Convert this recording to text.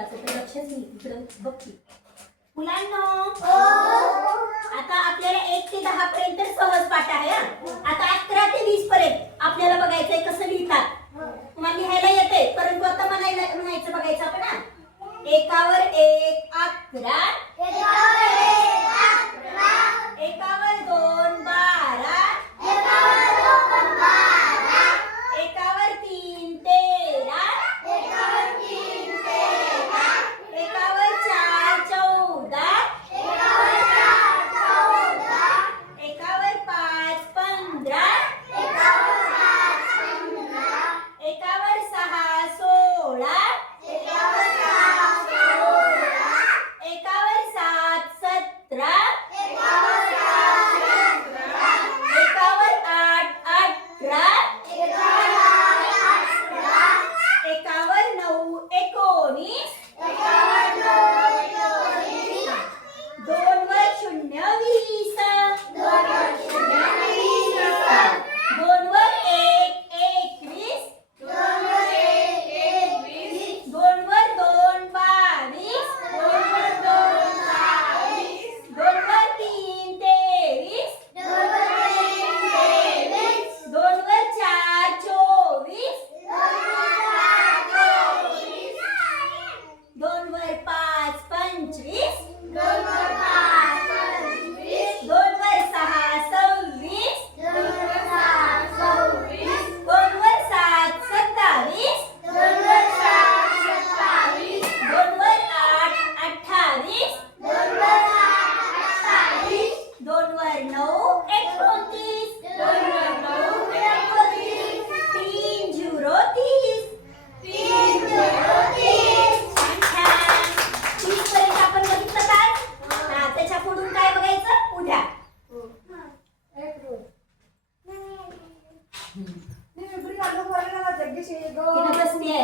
गणिताचं तर लक्षच नाही इकडं बघ की मुलांनो आता आपल्याला 1 ते 10 पर्यंत सहज पाठ आहे आता 11 ते 20 पर्यंत आपल्याला बघायचंय कसं लिहितात तुम्हाला लिहायला येते परंतु आता म्हणायचं बघायचं आपण हा एकावर 1 11 एकावर 2 12 एकावर 3 13 एकावर 4 14 एकावर 5 15 एकावर 6 16 एकावर 7 17 एकावर 8 18 एकावर 9 19 2 वर 0 20 2 वर 1 21 2 वर 2 22 2 वर 3 23 2 वर 4 24 2 वर 5 25 2 वर 6 26 2 वर 7 27 2 वर 8 28 2 वर 9 29 3 0 30 छान 30 पर्यंत आपण बघितलं का हा त्याच्या पुढून काय बघायचं उद्या Ini beri kalau boleh lah jadi sih go.